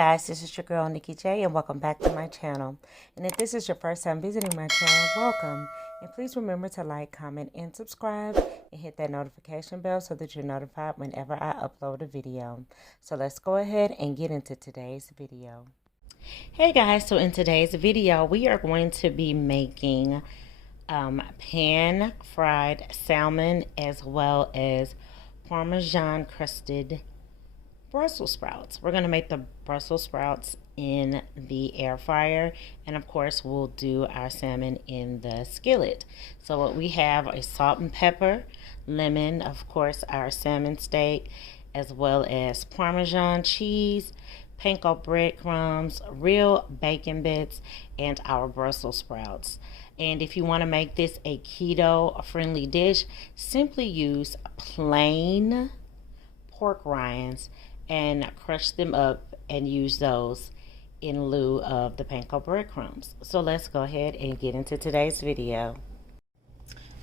guys, this is your girl Niki J and welcome back to my channel. And if this is your first time visiting my channel, welcome. And please remember to like, comment, and subscribe and hit that notification bell so that you're notified whenever I upload a video. So let's go ahead and get into today's video. Hey guys, so in today's video we are going to be making pan fried salmon as well as Parmesan crusted Brussels sprouts. We're going to make the Brussels sprouts in the air fryer, and of course we'll do our salmon in the skillet. So what we have is salt and pepper, lemon, of course our salmon steak, as well as Parmesan cheese, panko breadcrumbs, real bacon bits, and our Brussels sprouts. And if you want to make this a keto friendly dish, simply use plain pork rinds and crush them up and use those in lieu of the panko breadcrumbs. So let's go ahead and get into today's video.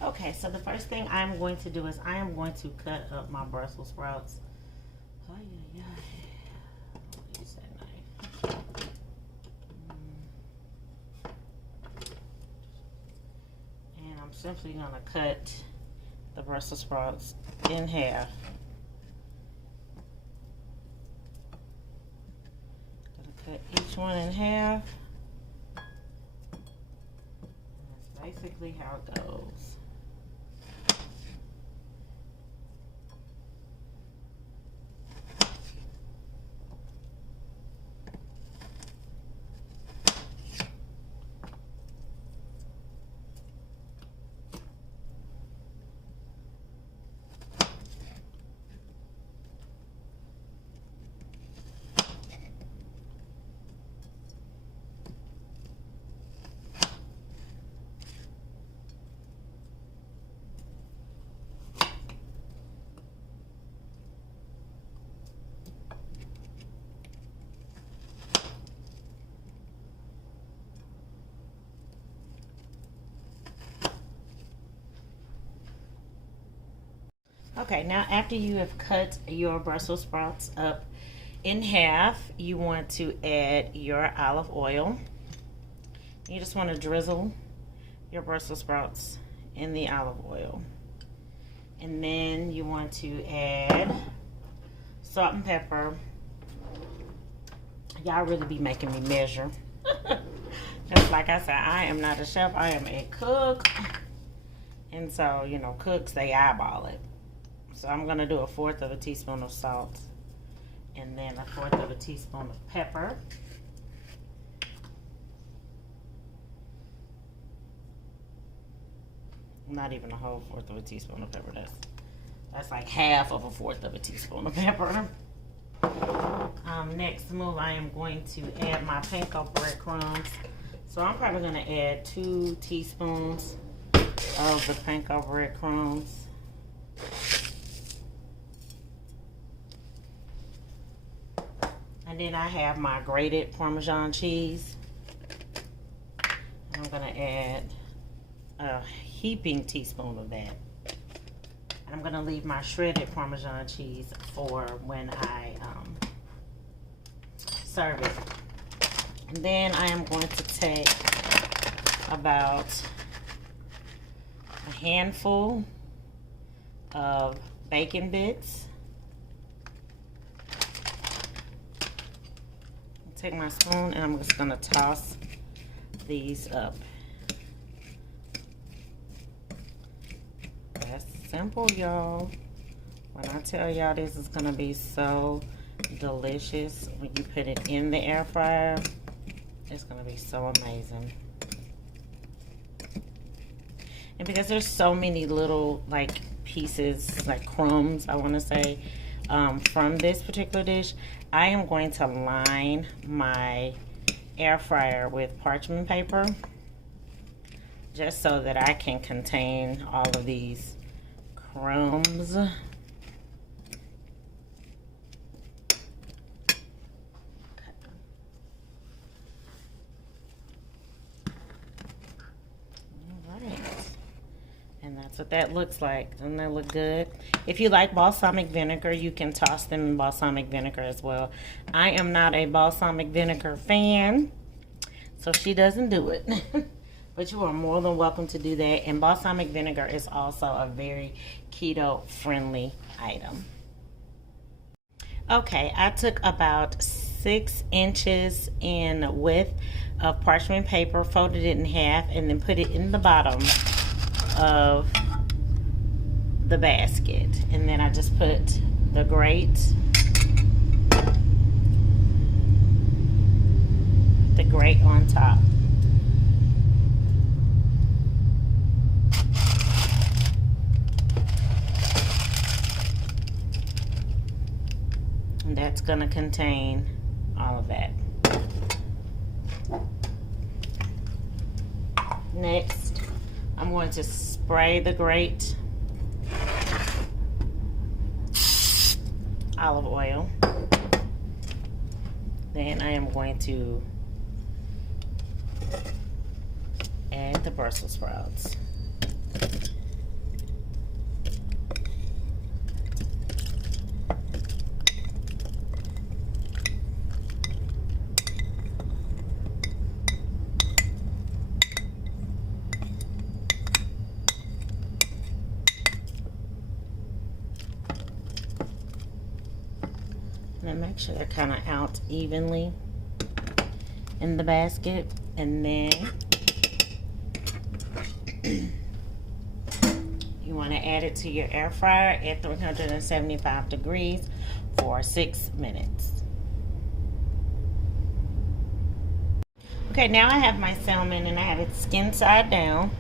Okay, so the first thing I'm going to do is I am going to cut up my Brussels sprouts. Oh, yeah, yeah. Use that knife. And I'm simply going to cut the Brussels sprouts in half. Cut each one in half. That's basically how it goes. Okay, now after you have cut your Brussels sprouts up in half, you want to add your olive oil. You just want to drizzle your Brussels sprouts in the olive oil. And then you want to add salt and pepper. Y'all really be making me measure. Just like I said, I am not a chef, I am a cook. And so, you know, cooks, they eyeball it. So I'm going to do 1/4 teaspoon of salt and then 1/4 teaspoon of pepper. Not even a whole 1/4 teaspoon of pepper. That's like half of 1/4 teaspoon of pepper. Next move, I am going to add my panko breadcrumbs. So I'm probably going to add 2 teaspoons of the panko breadcrumbs. And then I have my grated Parmesan cheese. I'm going to add a heaping teaspoon of that. And I'm going to leave my shredded Parmesan cheese for when I serve it. And then I am going to take about a handful of bacon bits. Take my spoon and I'm just going to toss these up. That's simple, y'all. When I tell y'all this is going to be so delicious when you put it in the air fryer, it's going to be so amazing. And because there's so many little like pieces, like crumbs, I want to say, from this particular dish, I am going to line my air fryer with parchment paper just so that I can contain all of these crumbs. That's what that looks like. Doesn't that look good? If you like balsamic vinegar, you can toss them in balsamic vinegar as well. I am not a balsamic vinegar fan, so she doesn't do it. But you are more than welcome to do that. And balsamic vinegar is also a very keto-friendly item. Okay, I took about 6 inches in width of parchment paper, folded it in half, and then put it in the bottom of the basket. And then I just put the grate on top. And that's going to contain all of that. Next, I'm going to spray the grate olive oil. Then I am going to add the Brussels sprouts. And make sure they're kind of out evenly in the basket. And then you want to add it to your air fryer at 375 degrees for 6 minutes. Okay, now I have my salmon and I have it skin side down.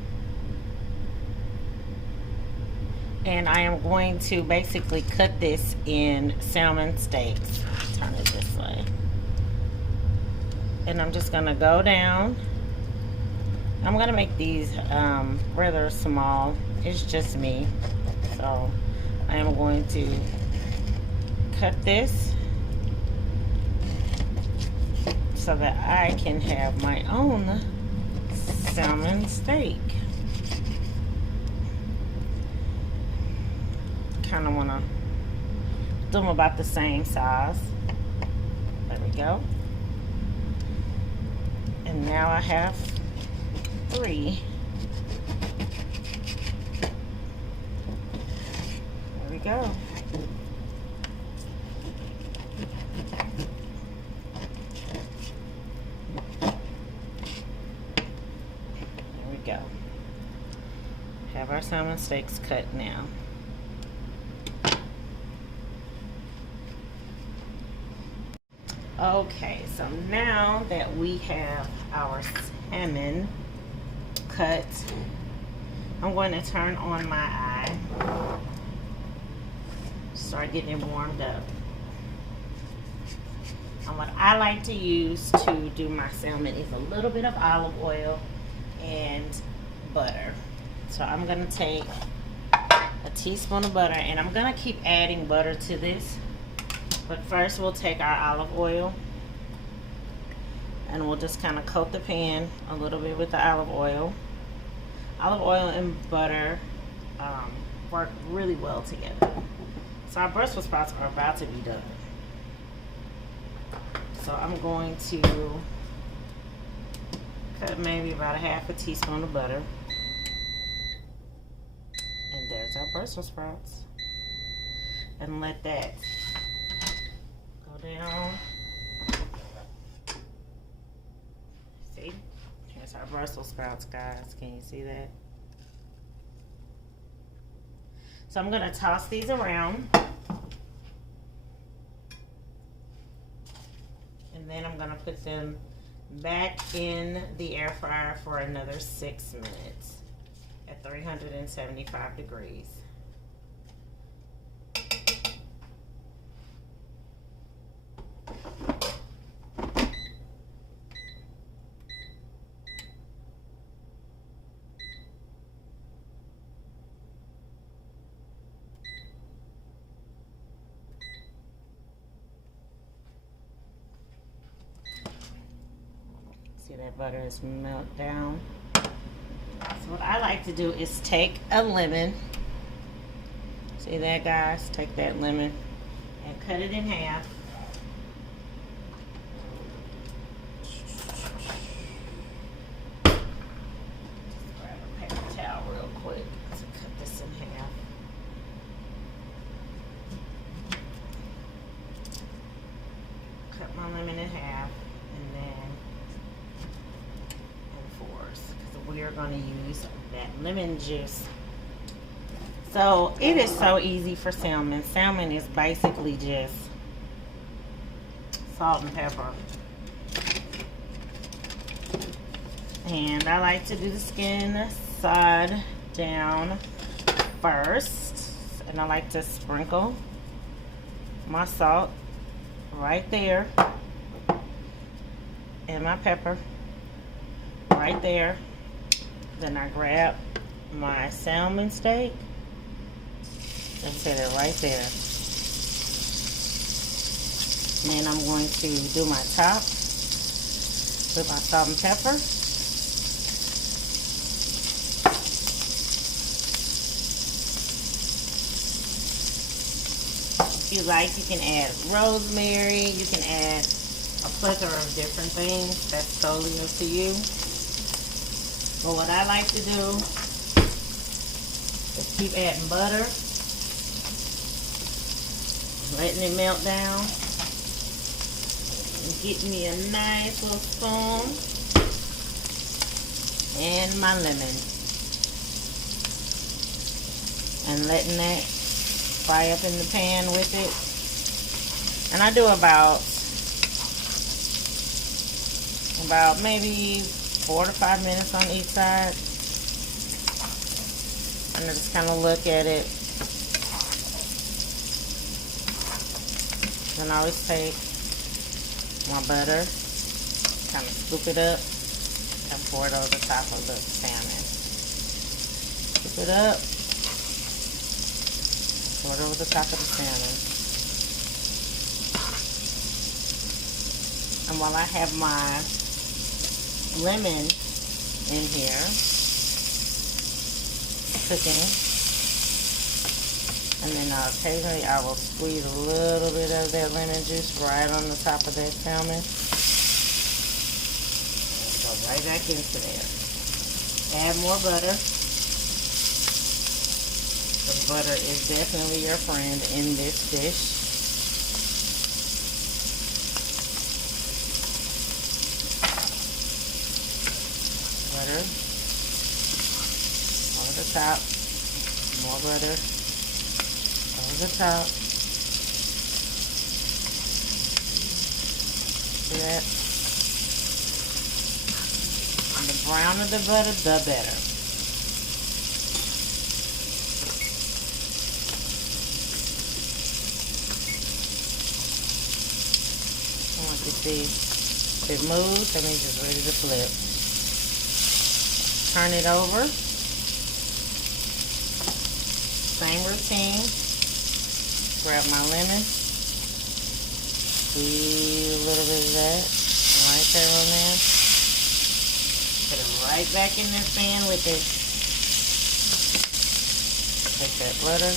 And I am going to basically cut this in salmon steaks. Turn it this way. And I'm just gonna go down. I'm gonna make these rather small. It's just me. So I am going to cut this so that I can have my own salmon steak. Kind of want to do them about the same size. There we go. And now I have 3. There we go. There we go. Have our salmon steaks cut now. Okay, so now that we have our salmon cut, I'm going to turn on my eye. Start getting it warmed up. And what I like to use to do my salmon is a little bit of olive oil and butter. So I'm going to take a teaspoon of butter, and I'm going to keep adding butter to this. But first we'll take our olive oil and we'll just kind of coat the pan a little bit with the olive oil. Olive oil and butter work really well together. So our Brussels sprouts are about to be done. So I'm going to cut maybe about a half a teaspoon of butter. And there's our Brussels sprouts. And let that down. See? Here's our Brussels sprouts, guys. Can you see that? So I'm going to toss these around. And then I'm going to put them back in the air fryer for another 6 minutes at 375 degrees. See, that butter is melted down. So what I like to do is take a lemon. See that, guys? Take that lemon and cut it in half. Grab a paper towel real quick to cut this in half. Cut my lemon in half and then in fours because we are going to use that lemon juice. So it is so easy for salmon. Salmon is basically just salt and pepper. And I like to do the skin side down first. And I like to sprinkle my salt right there. And my pepper right there. Then I grab my salmon steak and set it right there. And then I'm going to do my top with my salt and pepper. If you like, you can add rosemary, you can add a plethora of different things. That's totally up to you. But what I like to do is keep adding butter, letting it melt down, and get me a nice little spoon, and my lemon, and letting that fry up in the pan with it. And I do about maybe 4 to 5 minutes on each side. And I just kind of look at it. Then I always take my butter, kind of scoop it up, and pour it over the top of the salmon. Scoop it up, pour it over the top of the salmon. And while I have my lemon in here cooking, and then occasionally I will squeeze a little bit of that lemon juice right on the top of that salmon. Go right back into there. Add more butter. The butter is definitely your friend in this dish. Butter over the top, more butter over the top. See that? And the browner the butter, the better. I want to see if it moves, that means it's ready to flip. Turn it over. Same routine. Grab my lemon. Squeeze a little bit of that right there on there. Put it right back in this pan with it. Take that butter.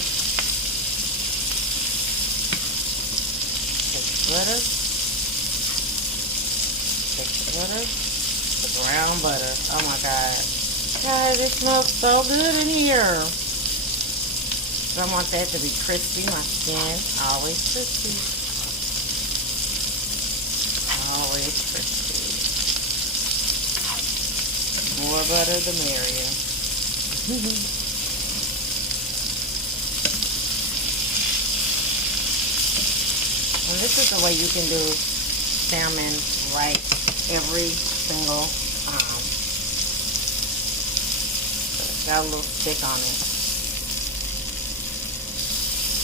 Take the butter. Take the butter. The brown butter. Oh my God. Guys, it smells so good in here. So I want that to be crispy. My skin, always crispy. Always crispy. More butter, the merrier. And this is the way you can do salmon right every single time. So it's got a little stick on it.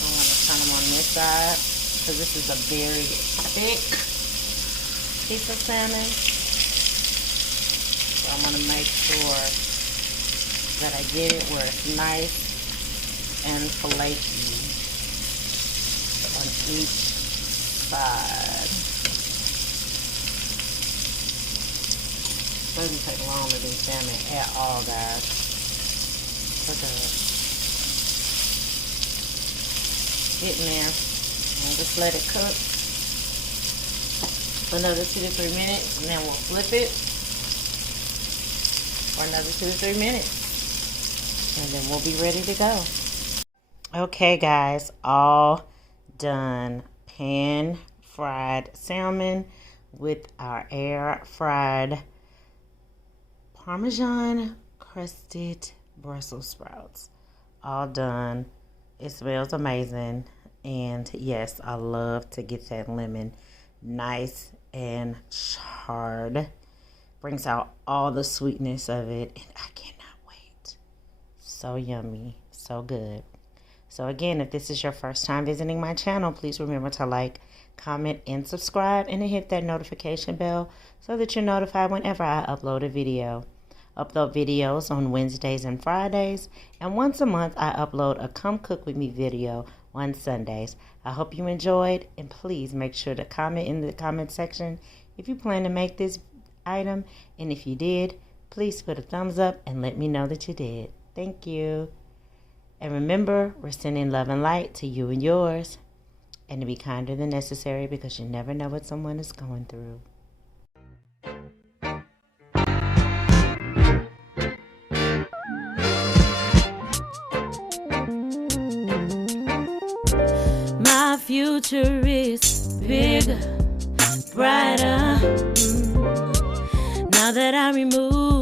I'm going to turn them on this side because this is a very thick piece of salmon. So I want to make sure that I get it where it's nice and flaky on each side. Doesn't take long to do salmon at all, guys. Look at it. Getting there. And just let it cook for another 2 to 3 minutes, and then we'll flip it for another 2 to 3 minutes, and then we'll be ready to go. Okay, guys, all done. Pan fried salmon with our air fried Parmesan crusted Brussels sprouts. All done. It smells amazing. And yes, I love to get that lemon nice and charred. Brings out all the sweetness of it. And I cannot wait. So yummy. So good. So again, if this is your first time visiting my channel, please remember to like, comment, and subscribe. And to hit that notification bell so that you're notified whenever I upload a video. Upload videos on Wednesdays and Fridays, and once a month I upload a Come Cook With Me video on Sundays. I hope you enjoyed, and please make sure to comment in the comment section if you plan to make this item, and if you did, please put a thumbs up and let me know that you did. Thank you. And remember, we're sending love and light to you and yours, and to be kinder than necessary, because you never know what someone is going through. My future is bigger, brighter. Now that I remove